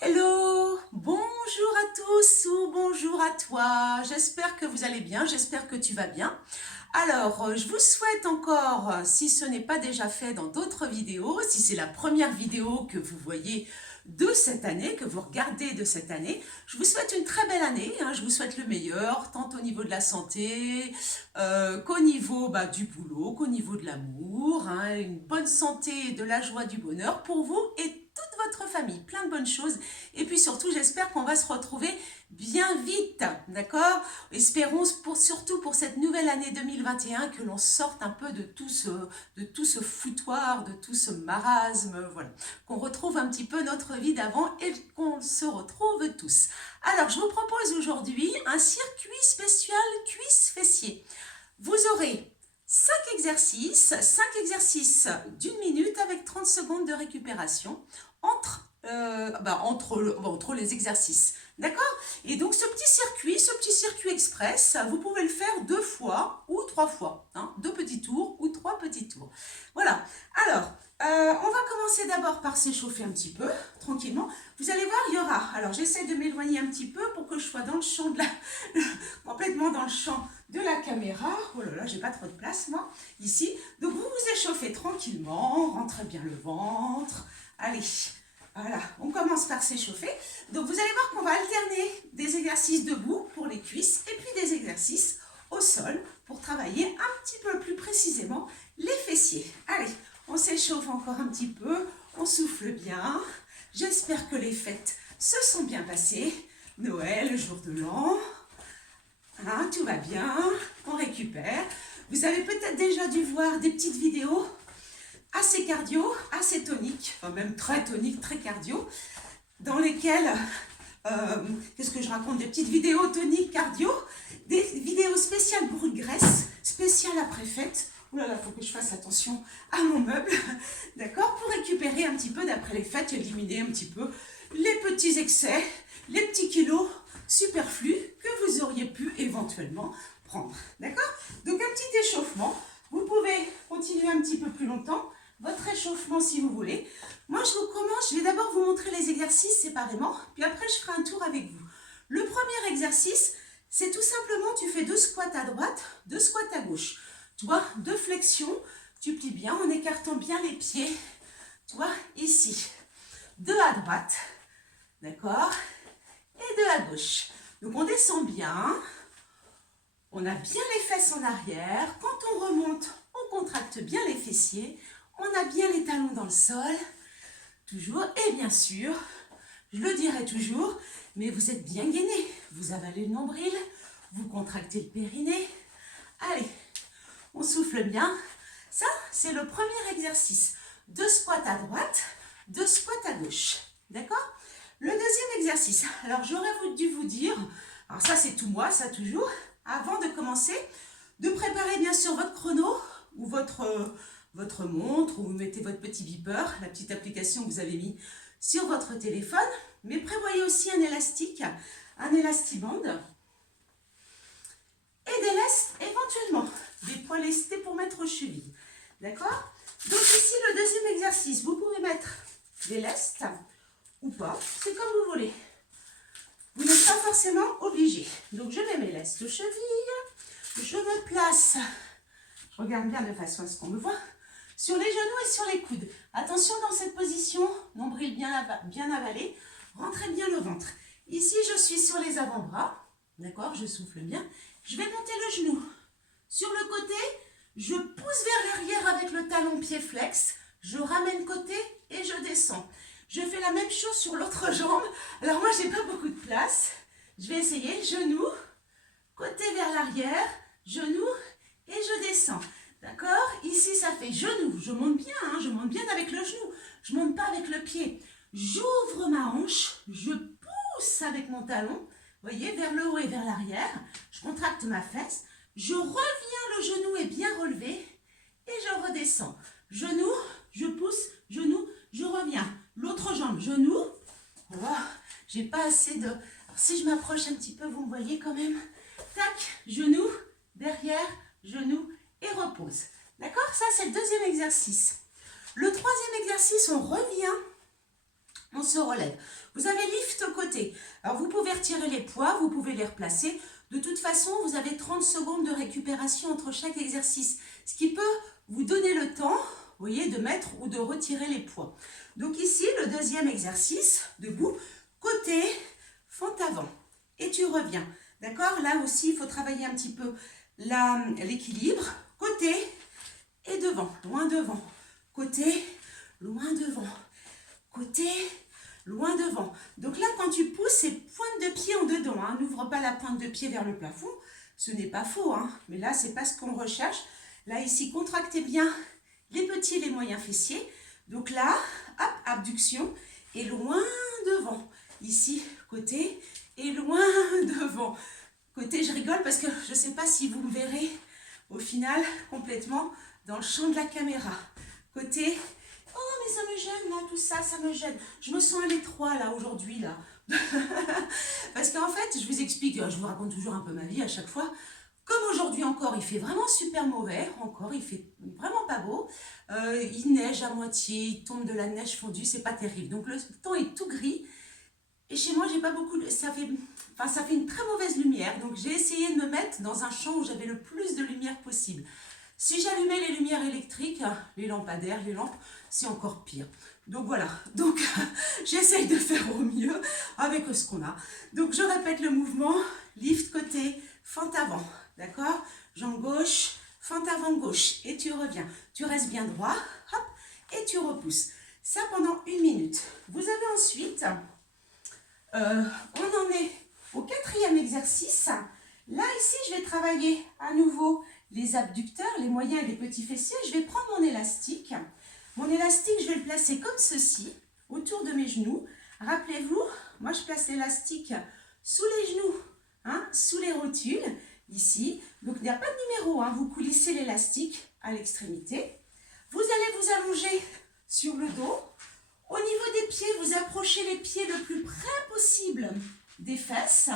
Hello, bonjour à tous ou bonjour à toi. J'espère que vous allez bien, j'espère que tu vas bien. Alors, je vous souhaite encore, si ce n'est pas déjà fait dans d'autres vidéos, si c'est la première vidéo que vous voyez de cette année, que vous regardez de cette année, je vous souhaite une très belle année, hein. Je vous souhaite le meilleur, tant au niveau de la santé, qu'au niveau du boulot, qu'au niveau de l'amour, hein, une bonne santé, de la joie, du bonheur pour vous et toute votre famille, plein de bonnes choses. Et puis surtout, j'espère qu'on va se retrouver bien vite, d'accord? Espérons surtout pour cette nouvelle année 2021 que l'on sorte un peu de tout ce foutoir, de tout ce marasme, voilà. Qu'on retrouve un petit peu notre vie d'avant et qu'on se retrouve tous. Alors, je vous propose aujourd'hui un circuit spécial cuisse fessier. Vous aurez 5 exercices d'une minute avec 30 secondes de récupération entre les exercices. D'accord? Et donc ce petit circuit express, vous pouvez le faire 2 fois ou 3 fois. Hein, 2 petits tours ou 3 petits tours. Voilà. Alors, on va commencer d'abord par s'échauffer un petit peu, tranquillement. Vous allez voir, il y aura... Alors, j'essaie de m'éloigner un petit peu pour que je sois dans le champ complètement dans le champ de la caméra. Oh là là, j'ai pas trop de place, moi, ici. Donc, vous vous échauffez tranquillement, rentrez bien le ventre. Allez, voilà, on commence par s'échauffer. Donc, vous allez voir qu'on va alterner des exercices debout pour les cuisses et puis des exercices au sol pour travailler un petit peu plus précisément les fessiers. Allez, on s'échauffe encore un petit peu, on souffle bien. J'espère que les fêtes se sont bien passées. Noël, le jour de l'an. Hein, tout va bien, on récupère. Vous avez peut-être déjà dû voir des petites vidéos assez cardio, assez toniques, enfin même très toniques, très cardio, dans lesquelles, qu'est-ce que je raconte, des petites vidéos toniques cardio, des vidéos spéciales brûle graisse, spéciales après fête. Oh là là, il faut que je fasse attention à mon meuble, d'accord, pour récupérer un petit peu d'après les fêtes, éliminer un petit peu les petits excès, les petits kilos superflus que vous auriez pu éventuellement prendre, d'accord? Donc un petit échauffement, vous pouvez continuer un petit peu plus longtemps, votre échauffement si vous voulez. Moi je vais d'abord vous montrer les exercices séparément, puis après je ferai un tour avec vous. Le premier exercice, c'est tout simplement, tu fais 2 squats à droite, 2 squats à gauche. Tu vois, 2 flexions, tu plies bien en écartant bien les pieds. Tu vois, ici, 2 à droite, d'accord, et 2 à gauche. Donc on descend bien, on a bien les fesses en arrière. Quand on remonte, on contracte bien les fessiers, on a bien les talons dans le sol, toujours, et bien sûr, je le dirai toujours, mais vous êtes bien gainé. Vous avalez le nombril, vous contractez le périnée. Allez, on souffle bien. Ça, c'est le premier exercice. 2 squats à droite, 2 squats à gauche. D'accord? Le deuxième exercice. Alors, j'aurais dû vous dire, alors ça, c'est tout moi, ça toujours, avant de commencer, de préparer bien sûr votre chrono ou votre montre, ou vous mettez votre petit beeper, la petite application que vous avez mis sur votre téléphone, mais prévoyez aussi un élastique, un élastiband, et des lestes éventuellement, des poils lestés pour mettre aux chevilles. D'accord? Donc ici, le deuxième exercice, vous pouvez mettre des lestes ou pas, c'est comme vous voulez. Vous n'êtes pas forcément obligé. Donc je mets mes lestes aux chevilles, je me place, je regarde bien de façon à ce qu'on me voit, sur les genoux et sur les coudes. Attention dans cette position, nombril bien avalé, rentrez bien le ventre. Ici, je suis sur les avant-bras, d'accord, je souffle bien. Je vais monter le genou. Sur le côté, je pousse vers l'arrière avec le talon pied flex, je ramène côté et je descends. Je fais la même chose sur l'autre jambe. Alors moi, j'ai pas beaucoup de place. Je vais essayer, genou, côté vers l'arrière, genou et je descends. D'accord? Ici, ça fait genou. Je monte bien, hein, je monte bien avec le genou. Je monte pas avec le pied. J'ouvre ma hanche, je pousse avec mon talon, vous voyez, vers le haut et vers l'arrière. Je contracte ma fesse. Je reviens, le genou est bien relevé et je redescends. Genou, je pousse, genou, je reviens. L'autre jambe, genou. Oh, j'ai pas assez de... Alors, si je m'approche un petit peu, vous me voyez quand même. Tac, genou, derrière, genou et repose. D'accord? Ça, c'est le deuxième exercice. Le troisième exercice, on revient On se relève. Vous avez lift côté. Alors, vous pouvez retirer les poids, vous pouvez les replacer. De toute façon, vous avez 30 secondes de récupération entre chaque exercice, ce qui peut vous donner le temps, vous voyez, de mettre ou de retirer les poids. Donc ici, le deuxième exercice, debout, côté, fente avant. Et tu reviens. D'accord? Là aussi, il faut travailler un petit peu l'équilibre. Côté et devant, loin devant. Côté, loin devant. Côté, loin devant. Donc là, quand tu pousses, c'est pointe de pied en dedans. Hein. N'ouvre pas la pointe de pied vers le plafond. Ce n'est pas faux, hein. Mais là, c'est pas ce qu'on recherche. Là, ici, contractez bien les petits et les moyens fessiers. Donc là, hop, abduction et loin devant. Ici, côté et loin devant. Côté, je rigole parce que je ne sais pas si vous me verrez au final complètement dans le champ de la caméra. Côté, oh mais ça me gêne là, tout ça, ça me gêne. Je me sens à l'étroit là aujourd'hui là. Parce qu'en fait, je vous explique, je vous raconte toujours un peu ma vie à chaque fois. Comme aujourd'hui encore, il fait vraiment super mauvais, encore, il fait vraiment pas beau. Il neige à moitié, il tombe de la neige fondue, c'est pas terrible. Donc le temps est tout gris. Et chez moi, j'ai pas beaucoup de... ça fait une très mauvaise lumière. Donc j'ai essayé de me mettre dans un champ où j'avais le plus de lumière possible. Si j'allumais les lumières électriques, les lampadaires, les lampes, c'est encore pire. Donc voilà, donc j'essaye de faire au mieux avec ce qu'on a. Donc je répète le mouvement, lift côté, fente avant, d'accord? Jambe gauche, fente avant gauche, et tu reviens. Tu restes bien droit, hop, et tu repousses. Ça pendant 1 minute. Vous avez ensuite, on en est au 4e exercice. Là, ici, je vais travailler à nouveau les abducteurs, les moyens et les petits fessiers. Je vais prendre mon élastique. Mon élastique, je vais le placer comme ceci, autour de mes genoux. Rappelez-vous, moi, je place l'élastique sous les genoux, hein, sous les rotules, ici. Donc, il n'y a pas de numéro, hein. Vous coulissez l'élastique à l'extrémité. Vous allez vous allonger sur le dos. Au niveau des pieds, vous approchez les pieds le plus près possible des fesses.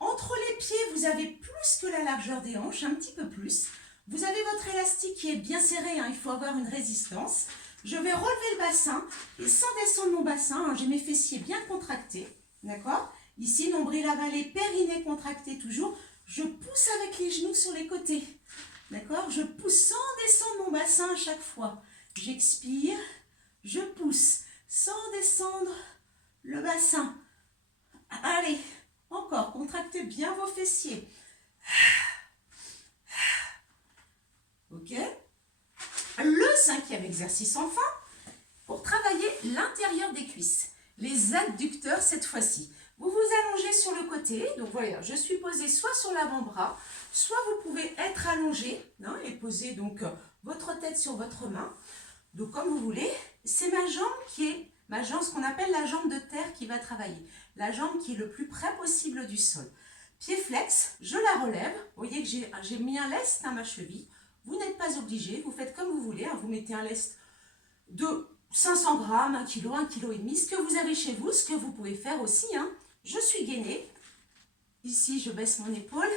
Entre les pieds, vous avez plus que la largeur des hanches, un petit peu plus. Vous avez votre élastique qui est bien serré, hein, il faut avoir une résistance. Je vais relever le bassin et sans descendre mon bassin, hein, j'ai mes fessiers bien contractés, d'accord? Ici, nombril avalé, périnée contracté toujours. Je pousse avec les genoux sur les côtés, d'accord? Je pousse sans descendre mon bassin à chaque fois. J'expire, je pousse sans descendre le bassin. Allez, encore, contractez bien vos fessiers. Ok? Le 5e exercice enfin, pour travailler l'intérieur des cuisses. Les adducteurs cette fois-ci. Vous vous allongez sur le côté. Donc voilà, je suis posée soit sur l'avant-bras, soit vous pouvez être allongé, hein, et poser donc votre tête sur votre main. Donc comme vous voulez, c'est ma jambe qui est ce qu'on appelle la jambe de terre qui va travailler. La jambe qui est le plus près possible du sol. Pied flex, je la relève. Vous voyez que j'ai mis un lest à ma cheville. Vous n'êtes pas obligé, vous faites comme vous voulez. Hein. Vous mettez un lest de 500 grammes, 1 kg, 1,5 kg, ce que vous avez chez vous, ce que vous pouvez faire aussi. Hein. Je suis gainée. Ici, je baisse mon épaule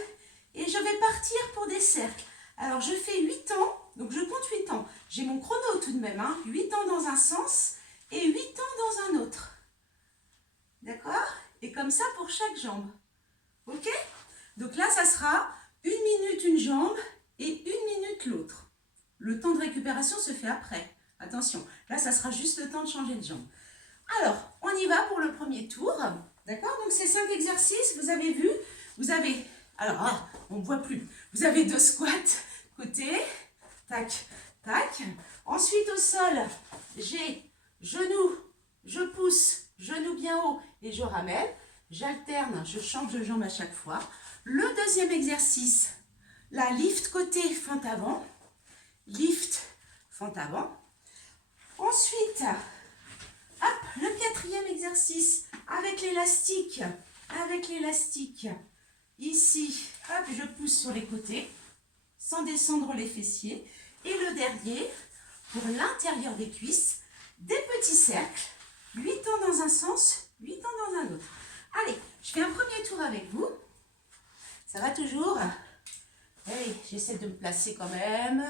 et je vais partir pour des cercles. Alors, je fais 8 ans, donc je compte 8 ans. J'ai mon chrono tout de même, hein. 8 ans dans un sens et 8 ans dans un autre. D'accord? Et comme ça pour chaque jambe. Ok? Donc là, ça sera 1 minute une jambe et 1 minute l'autre. Le temps de récupération se fait après. Attention, là, ça sera juste le temps de changer de jambe. Alors, on y va pour le premier tour. D'accord? Donc, ces 5 exercices, vous avez vu, vous avez... Alors, on ne voit plus. Vous avez 2 squats côté, tac, tac. Ensuite, au sol, j'ai genou, je pousse, genou bien haut et je ramène. J'alterne, je change de jambe à chaque fois. Le deuxième exercice, la lift côté, fente avant. Lift, fente avant. Ensuite, hop, le 4e exercice avec l'élastique. Avec l'élastique, ici, hop, je pousse sur les côtés sans descendre les fessiers. Et le dernier, pour l'intérieur des cuisses, des petits cercles. 8 ans dans un sens, 8 ans dans un autre. Allez, je fais un premier tour avec vous. Ça va toujours? Allez, j'essaie de me placer quand même,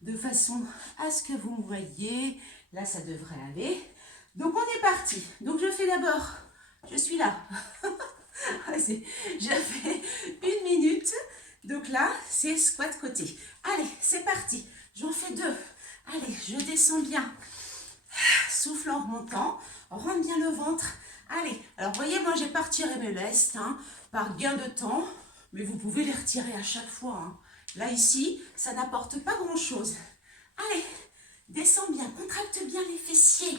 de façon à ce que vous me voyez. Là, ça devrait aller. Donc on est parti. Donc je fais d'abord, je suis là. Je fais 1 minute. Donc là, c'est squat côté. Allez, c'est parti. J'en fais 2. Allez, je descends bien. Souffle en remontant. Rentre bien le ventre. Allez, alors voyez, moi j'ai pas retiré mes lestes par gain de temps. Mais vous pouvez les retirer à chaque fois. Là, ici, ça n'apporte pas grand-chose. Allez, descends bien. Contracte bien les fessiers.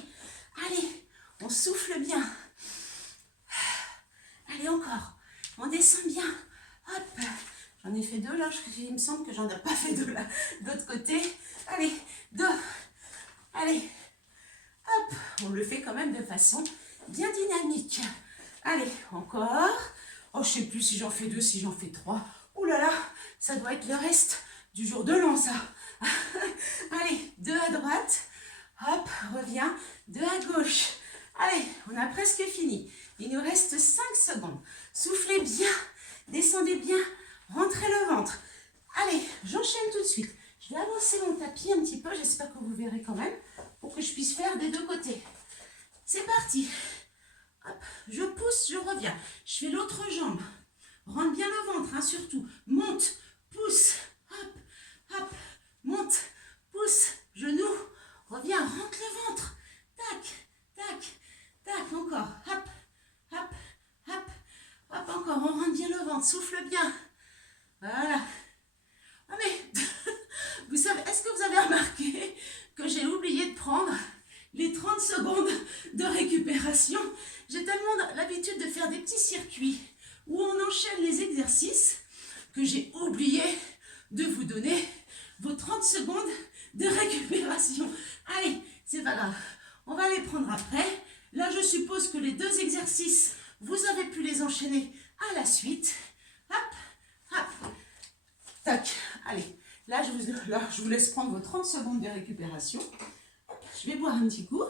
Allez, on souffle bien. Allez, encore. On descend bien. Hop. J'en ai fait 2 là. Il me semble que j'en ai pas fait 2 là. De l'autre côté. Allez, 2. Allez. Hop. On le fait quand même de façon bien dynamique. Allez, encore. Oh, je sais plus si j'en fais 2, si j'en fais 3. Ouh là là, ça doit être le reste du jour de l'an, ça. Allez, 2 à droite. Hop, reviens. 2 à gauche. Allez, on a presque fini. Il nous reste 5 secondes. Soufflez bien. Descendez bien. Rentrez le ventre. Allez, j'enchaîne tout de suite. Je vais avancer mon tapis un petit peu. J'espère que vous verrez quand même. Pour que je puisse faire des 2 côtés. C'est parti. Hop, je pousse, je reviens. Je fais l'autre jambe. Rentre bien le ventre, surtout. Monte, pousse. Hop, hop. Monte, pousse. Genou. Reviens, rentre le ventre. Tac, tac, tac. Encore. Hop, hop, hop. Hop, encore. On rentre bien le ventre. Souffle bien. Voilà. Ah mais, vous savez, est-ce que vous avez remarqué que j'ai oublié de prendre les 30 secondes de récupération? J'ai tellement l'habitude de faire des petits circuits où on enchaîne les exercices que j'ai oublié de vous donner vos 30 secondes de récupération. Allez, c'est pas grave, on va les prendre après. Là, je suppose que les 2 exercices, vous avez pu les enchaîner à la suite. Hop, hop, tac, allez. Là, je vous laisse prendre vos 30 secondes de récupération. Hop, je vais boire un petit coup.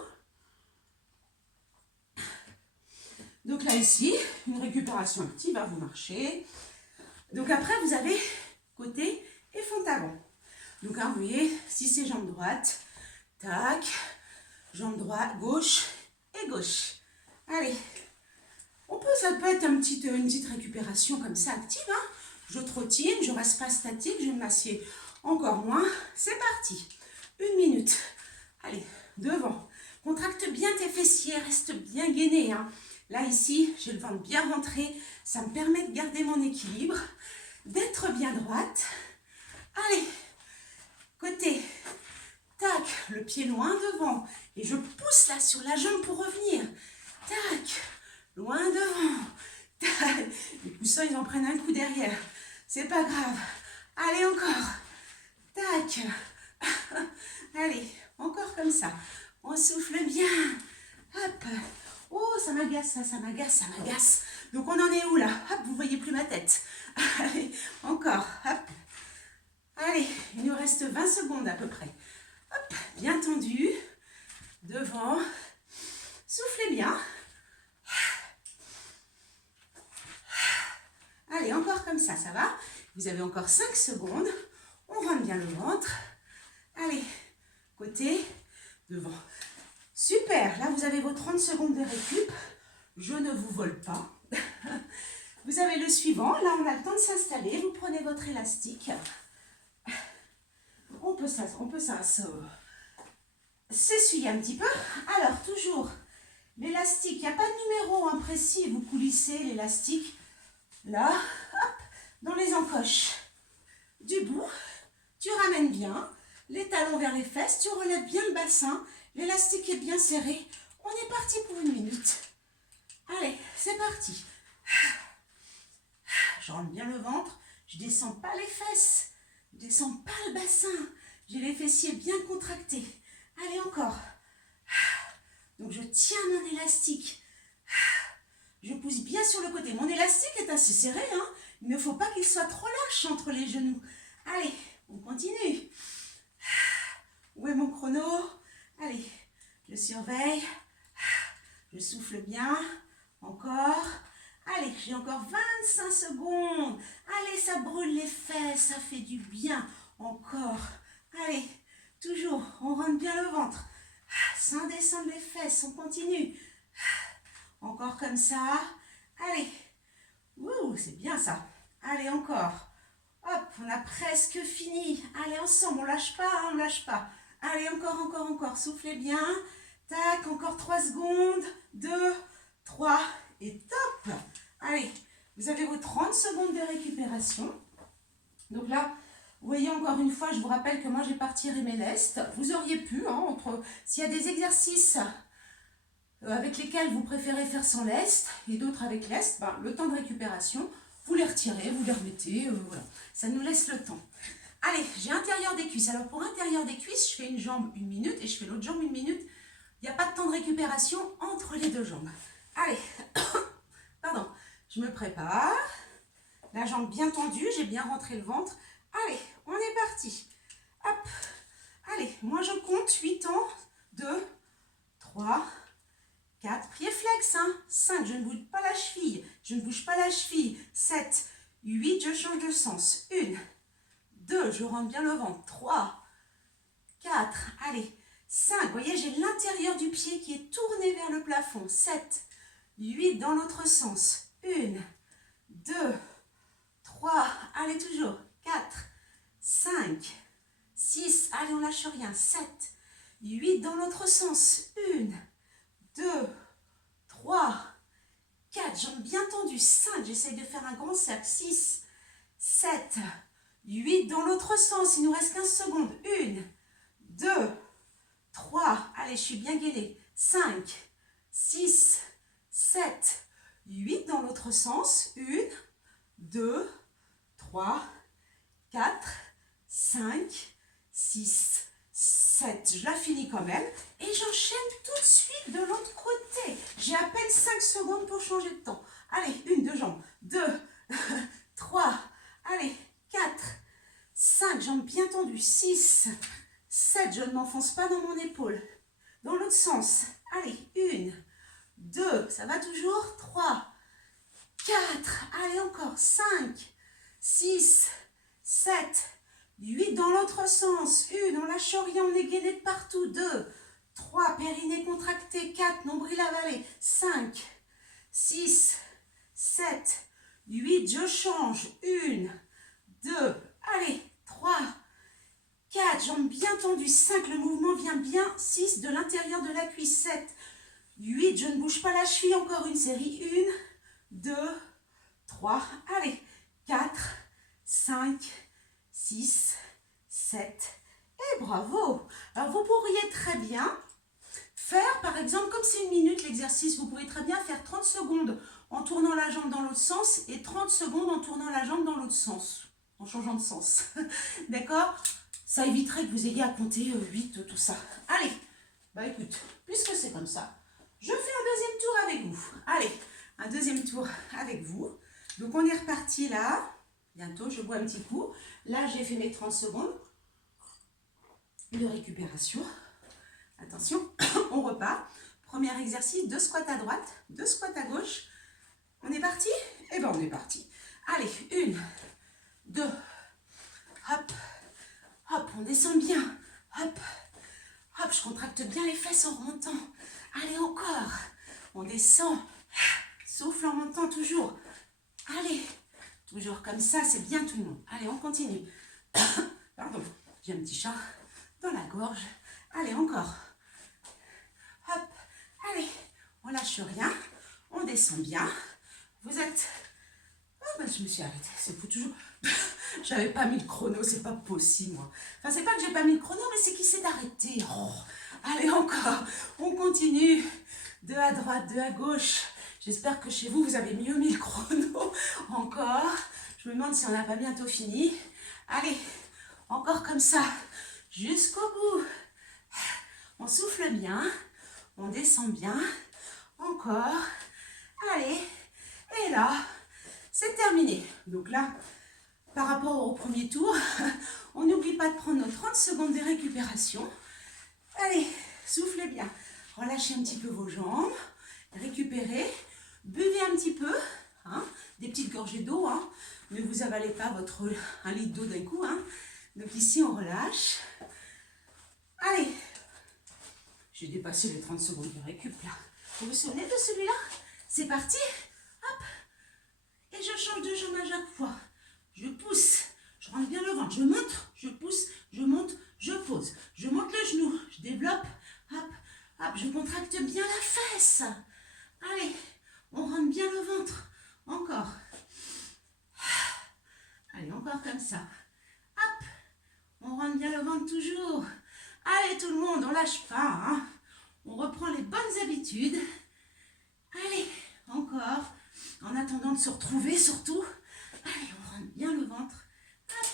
Donc là, ici, une récupération active, vous marchez. Donc après, vous avez côté et fond avant. Donc vous voyez, si c'est jambe droite, tac, jambe droite, gauche et gauche. Allez, ça peut être une petite récupération comme ça active. Je trottine, je reste pas statique, je m'assieds encore moins. C'est parti. 1 minute. Allez, devant. Contracte bien tes fessiers, reste bien gainé. Là, ici, j'ai le ventre bien rentré. Ça me permet de garder mon équilibre, d'être bien droite. Allez, côté. Tac, le pied loin devant. Et je pousse là sur la jambe pour revenir. Tac, loin devant. Tac. Les coussins, ils en prennent un coup derrière. C'est pas grave. Allez, encore. Tac. Allez, encore comme ça. On souffle bien. Hop. Oh, ça m'agace, ça m'agace, ça m'agace. Donc, on en est où, là? Hop, vous voyez plus ma tête. Allez, encore. Hop. Allez, il nous reste 20 secondes à peu près. Hop, bien tendu. Devant. Soufflez bien. Allez, encore comme ça va? Vous avez encore 5 secondes. On rentre bien le ventre. Allez, côté, devant. Super, là vous avez vos 30 secondes de récup. Je ne vous vole pas. Vous avez le suivant. Là, on a le temps de s'installer. Vous prenez votre élastique. On peut s'essuyer un petit peu. Alors, toujours l'élastique. Il n'y a pas de numéro précis. Vous coulissez l'élastique. Là, hop, dans les encoches du bout, tu ramènes bien les talons vers les fesses, tu relèves bien le bassin, l'élastique est bien serré. On est parti pour 1 minute. Allez, c'est parti. Je rentre bien le ventre, je ne descends pas les fesses, je ne descends pas le bassin, j'ai les fessiers bien contractés. Allez, encore. Donc, je tiens mon élastique. Je pousse bien sur le côté. Mon élastique est assez serré. Il ne faut pas qu'il soit trop lâche entre les genoux. Allez, on continue. Où est mon chrono? Allez, je surveille. Je souffle bien. Encore. Allez, j'ai encore 25 secondes. Allez, ça brûle les fesses. Ça fait du bien. Encore. Allez, toujours. On rentre bien le ventre. Sans descendre les fesses, on continue. Encore comme ça. Allez. Ouh, c'est bien ça. Allez, encore. Hop, on a presque fini. Allez, ensemble, on lâche pas, hein, on lâche pas. Allez, encore, encore, encore. Soufflez bien. Tac, encore 3 secondes. 2, 3 et top. Allez, vous avez vos 30 secondes de récupération. Donc là, vous voyez encore une fois, je vous rappelle que moi j'ai pas retiré mes lestes. Vous auriez pu, hein, s'il y a des exercices avec lesquels vous préférez faire sans lest et d'autres avec lest, ben, le temps de récupération, vous les retirez, vous les remettez, voilà. Ça nous laisse le temps. Allez, j'ai intérieur des cuisses. Alors pour intérieur des cuisses, je fais une jambe 1 minute et je fais l'autre jambe 1 minute. Il n'y a pas de temps de récupération entre les deux jambes. Allez, pardon, je me prépare. La jambe bien tendue, j'ai bien rentré le ventre. Allez, on est parti. Hop, allez, moi je compte 8 ans. 2, 3, 4, pieds flex, hein. 5, je ne bouge pas la cheville. Je ne bouge pas la cheville. 7, 8, je change de sens. 1, 2, je rentre bien le ventre. 3, 4, allez. 5, vous voyez, j'ai l'intérieur du pied qui est tourné vers le plafond. 7, 8 dans l'autre sens. 1, 2, 3, allez toujours. 4, 5, 6, allez, on lâche rien. 7, 8 dans l'autre sens. 1, 2, 3, 4, jambes bien tendues. 5, j'essaye de faire un grand cercle. 6, 7, 8 dans l'autre sens. Il nous reste 15 secondes. 1, 2, 3, allez, je suis bien gainée. 5, 6, 7, 8 dans l'autre sens. 1, 2, 3, 4, 5, 6, 7. Je la finis quand même. Et j'enchaîne tout de suite de l'autre côté. J'ai à peine 5 secondes pour changer de temps. Allez, 1, 2 jambes. 2, 3, allez, 4, 5, jambes bien tendues. 6, 7, je ne m'enfonce pas dans mon épaule. Dans l'autre sens. Allez, 1, 2, ça va toujours. 3, 4, allez encore. 5, 6, 7, 8 dans l'autre sens. 1, on lâche rien, on est gainé de partout. 2, 3, périnée contracté. 4, nombril avalé. 5, 6, 7, 8, je change. 1, 2, allez, 3, 4, jambes bien tendues. 5, le mouvement vient bien. 6, de l'intérieur de la cuisse. 7, 8, je ne bouge pas la cheville. Encore une série. 1, 2, 3, allez, 4, 5, 6, 7, et bravo. Alors vous pourriez très bien faire, par exemple, comme c'est 1 minute l'exercice, vous pouvez très bien faire 30 secondes en tournant la jambe dans l'autre sens et 30 secondes en tournant la jambe dans l'autre sens, en changeant de sens. D'accord? Ça éviterait que vous ayez à compter 8, tout ça. Allez, bah écoute, puisque c'est comme ça, je fais un 2e tour avec vous. Allez, un 2e tour avec vous. Donc on est reparti là. Bientôt, je bois un petit coup. Là, j'ai fait mes 30 secondes de récupération. Attention, on repart. Premier exercice, 2 squats à droite, 2 squats à gauche. On est parti? Eh bien, on est parti. Allez, 1, 2, hop, hop, on descend bien. Hop, hop, je contracte bien les fesses en remontant. Allez, encore. On descend. Souffle en montant toujours. Allez. Toujours comme ça, c'est bien tout le monde. Allez, on continue. Pardon, j'ai un petit chat dans la gorge. Allez, encore. Hop, allez, on lâche rien. On descend bien. Vous êtes... Oh, ben, je me suis arrêtée. C'est pour toujours... J'avais pas mis le chrono, c'est pas possible, moi. Enfin, c'est pas que j'ai pas mis le chrono, mais c'est qu'il s'est arrêté. Oh. Allez, encore. On continue. 2 à droite, 2 à gauche. J'espère que chez vous, vous avez mieux mis le chrono. Encore. Je me demande si on n'a pas bientôt fini. Allez, encore comme ça. Jusqu'au bout. On souffle bien. On descend bien. Encore. Allez. Et là, c'est terminé. Donc là, par rapport au premier tour, on n'oublie pas de prendre nos 30 secondes de récupération. Allez, soufflez bien. Relâchez un petit peu vos jambes. Récupérez. Buvez un petit peu, hein, des petites gorgées d'eau, hein. Ne vous avalez pas 1 litre d'eau d'un coup. Hein. Donc ici, on relâche. Allez, J'ai dépassé les 30 secondes de récup là. Vous vous souvenez de celui-là? C'est parti. Hop. Et je change de jambe à chaque fois. Je pousse. Je rentre bien le ventre. Je monte. Je pousse. Je monte. Je pose. Je monte le genou. Je développe. Hop. Hop. Je contracte bien la fesse. Allez. On rentre bien le ventre. Encore. Allez, encore comme ça. Hop. On rentre bien le ventre toujours. Allez tout le monde, on lâche pas. Hein. On reprend les bonnes habitudes. Allez, encore. En attendant de se retrouver surtout. Allez, on rentre bien le ventre. Hop.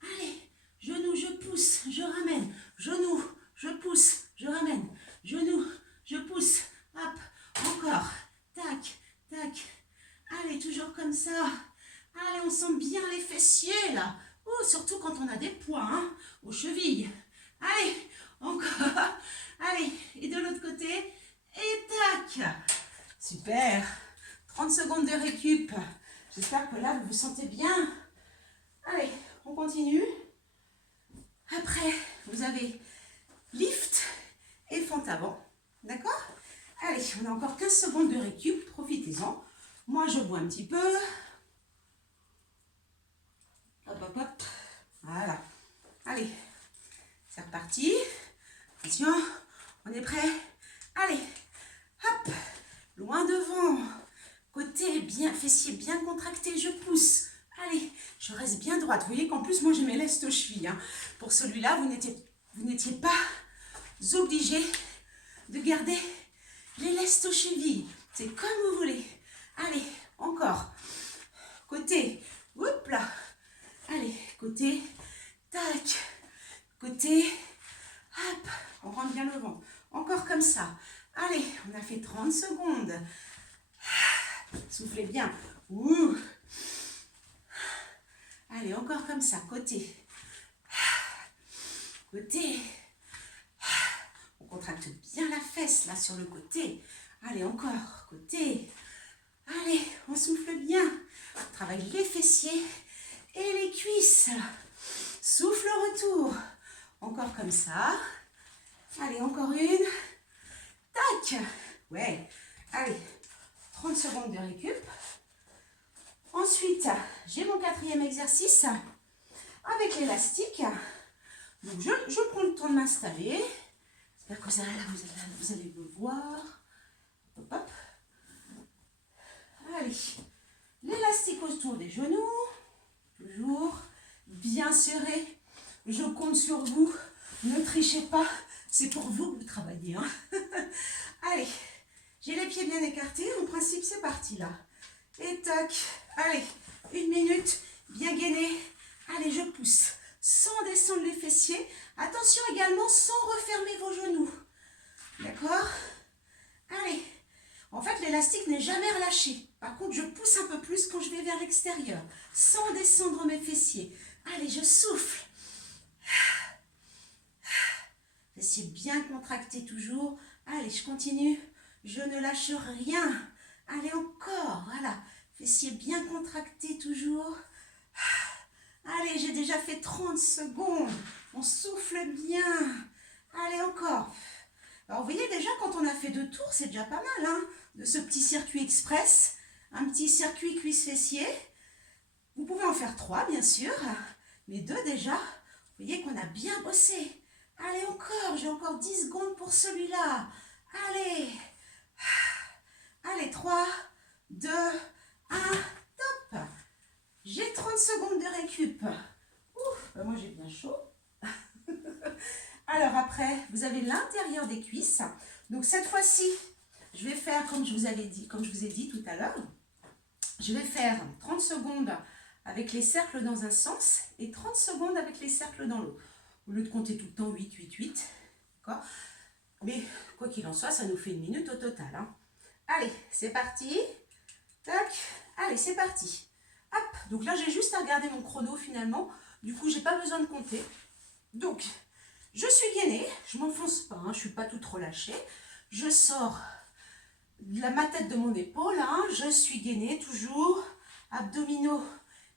Allez, genou, je pousse, je ramène. Genou, je pousse, je ramène. Genou, je pousse. Hop, encore. Tac, tac. Allez, toujours comme ça. Allez, on sent bien les fessiers là. Oh, surtout quand on a des poids hein, aux chevilles. Allez, encore. Allez, et de l'autre côté. Et tac. Super. 30 secondes de récup. J'espère que là, vous vous sentez bien. Allez, on continue. Après, vous avez lift et fente avant. D'accord? Allez, on a encore 15 secondes de récup. Profitez-en. Moi, je bois un petit peu. Hop, hop, hop. Voilà. Allez, c'est reparti. Attention, on est prêt. Allez, hop, loin devant. Côté bien, fessier bien contracté, je pousse. Allez, je reste bien droite. Vous voyez qu'en plus, moi, j'ai mes lestes aux chevilles. Hein. Pour celui-là, vous n'étiez pas obligé de garder les lestes aux chevilles. C'est comme vous voulez. Allez, encore. Côté, hop là. Allez, côté, tac, côté, hop, on rentre bien le ventre. Encore comme ça. Allez, on a fait 30 secondes. Soufflez bien. Ouh. Allez, encore comme ça, côté. Côté. On contracte bien la fesse là sur le côté. Allez, encore, côté. Allez, on souffle bien. On travaille les fessiers et les cuisses. Souffle retour. Encore comme ça. Allez, encore une. Tac. Ouais. Allez, 30 secondes de récup. Ensuite, j'ai mon 4e exercice avec l'élastique. Donc, je prends le temps de m'installer. J'espère que vous allez me voir. Hop, hop. Allez, l'élastique autour des genoux. Toujours bien serré. Je compte sur vous. Ne trichez pas. C'est pour vous que vous travaillez. Hein. Allez, j'ai les pieds bien écartés. En principe, c'est parti là. Et tac. Allez, 1 minute. Bien gainé. Allez, je pousse. Sans descendre les fessiers. Attention également, sans refermer vos genoux. D'accord? Allez. En fait, l'élastique n'est jamais relâché. Par contre, je pousse un peu plus quand je vais vers l'extérieur. Sans descendre mes fessiers. Allez, je souffle. Fessiers bien contractés toujours. Allez, je continue. Je ne lâche rien. Allez, encore. Voilà. Fessiers bien contractés toujours. Allez, j'ai déjà fait 30 secondes. On souffle bien. Allez, encore. Alors, vous voyez déjà, quand on a fait 2 tours, c'est déjà pas mal, hein, de ce petit circuit express. Un petit circuit cuisse-fessier. Vous pouvez en faire 3, bien sûr. Mais 2 déjà. Vous voyez qu'on a bien bossé. Allez, encore. J'ai encore 10 secondes pour celui-là. Allez. Allez, 3, 2, 1. Top. J'ai 30 secondes de récup. Ouf, moi j'ai bien chaud. Alors après, vous avez l'intérieur des cuisses. Donc cette fois-ci, je vais faire comme je vous ai dit tout à l'heure. Je vais faire 30 secondes avec les cercles dans un sens et 30 secondes avec les cercles dans l'autre. Au lieu de compter tout le temps 8, 8, 8. D'accord? Mais quoi qu'il en soit, ça nous fait 1 minute au total. Hein. Allez, c'est parti. Tac. Allez, c'est parti. Hop. Donc là, j'ai juste à regarder mon chrono finalement. Du coup, j'ai pas besoin de compter. Donc, je suis gainée. Je m'enfonce pas. Hein, je ne suis pas toute relâchée. Je sors ma tête de mon épaule. Hein, je suis gainée toujours. Abdominaux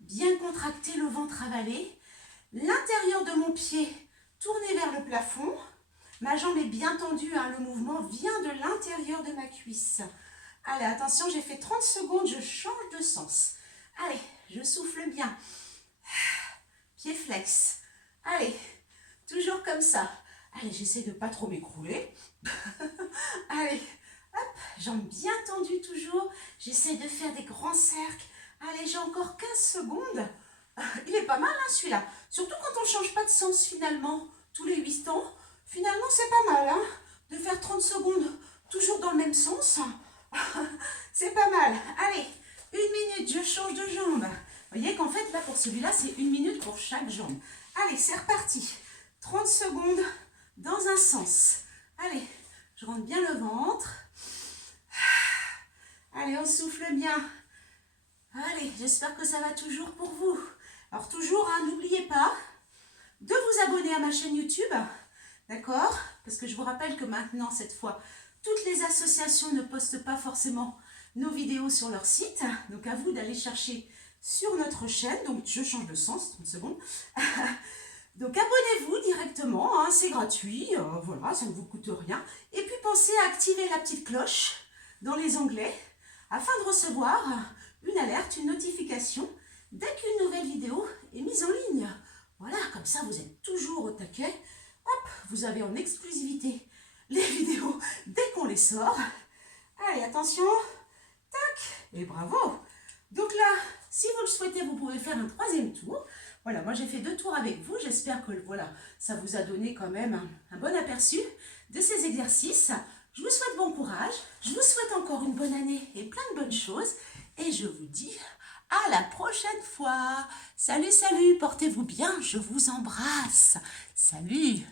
bien contractés, le ventre avalé. L'intérieur de mon pied tourné vers le plafond. Ma jambe est bien tendue, hein, le mouvement vient de l'intérieur de ma cuisse. Allez, attention, j'ai fait 30 secondes, je change de sens. Allez, je souffle bien. Pied flex. Allez, toujours comme ça. Allez, j'essaie de ne pas trop m'écrouler. Allez, hop, jambes bien tendues toujours. J'essaie de faire des grands cercles. Allez, j'ai encore 15 secondes. Il est pas mal, hein, celui-là. Surtout quand on ne change pas de sens, finalement, tous les 8 ans. Finalement, c'est pas mal, hein, de faire 30 secondes toujours dans le même sens. C'est pas mal. Allez, 1 minute, je change de jambe. Vous voyez qu'en fait, là, pour celui-là, c'est 1 minute pour chaque jambe. Allez, c'est reparti. 30 secondes dans un sens. Allez, je rentre bien le ventre. Allez, on souffle bien. Allez, j'espère que ça va toujours pour vous. Alors toujours, hein, n'oubliez pas de vous abonner à ma chaîne YouTube. D'accord? Parce que je vous rappelle que maintenant, cette fois, toutes les associations ne postent pas forcément nos vidéos sur leur site. Donc à vous d'aller chercher sur notre chaîne. Donc je change de sens, 30 secondes. Donc abonnez-vous directement, hein, c'est gratuit, voilà, ça ne vous coûte rien. Et puis pensez à activer la petite cloche dans les onglets afin de recevoir une alerte, une notification dès qu'une nouvelle vidéo est mise en ligne. Voilà, comme ça vous êtes toujours au taquet. Hop, vous avez en exclusivité les vidéos dès qu'on les sort. Allez, attention, tac, et bravo. Donc là, si vous le souhaitez, vous pouvez faire un 3e tour. Voilà, moi j'ai fait 2 tours avec vous. J'espère que voilà, ça vous a donné quand même un bon aperçu de ces exercices. Je vous souhaite bon courage. Je vous souhaite encore une bonne année et plein de bonnes choses. Et je vous dis à la prochaine fois. Salut, salut, portez-vous bien. Je vous embrasse. Salut.